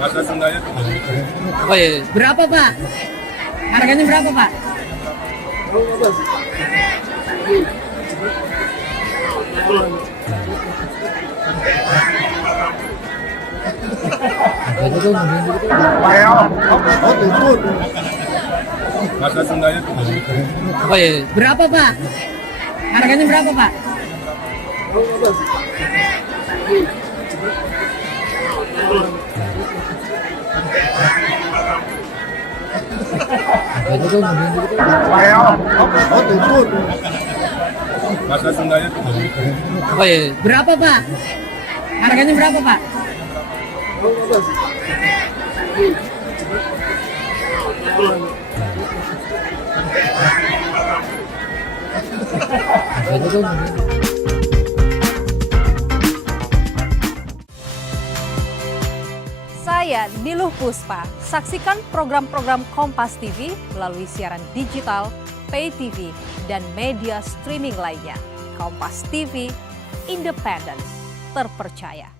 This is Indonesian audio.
Bahasa Sundanya tuh. Oh iya. Berapa Pak? Harganya berapa Pak? Bahasa Sundanya tuh. Oh iya. Berapa Pak? Harganya berapa Pak? Bahasa Sundanya tuh. Oh iya. Berapa Pak? Harganya berapa Pak? Saya Niluh Puspa. Saksikan program-program Kompas TV melalui siaran digital, pay TV, dan media streaming lainnya. Kompas TV, independen, terpercaya.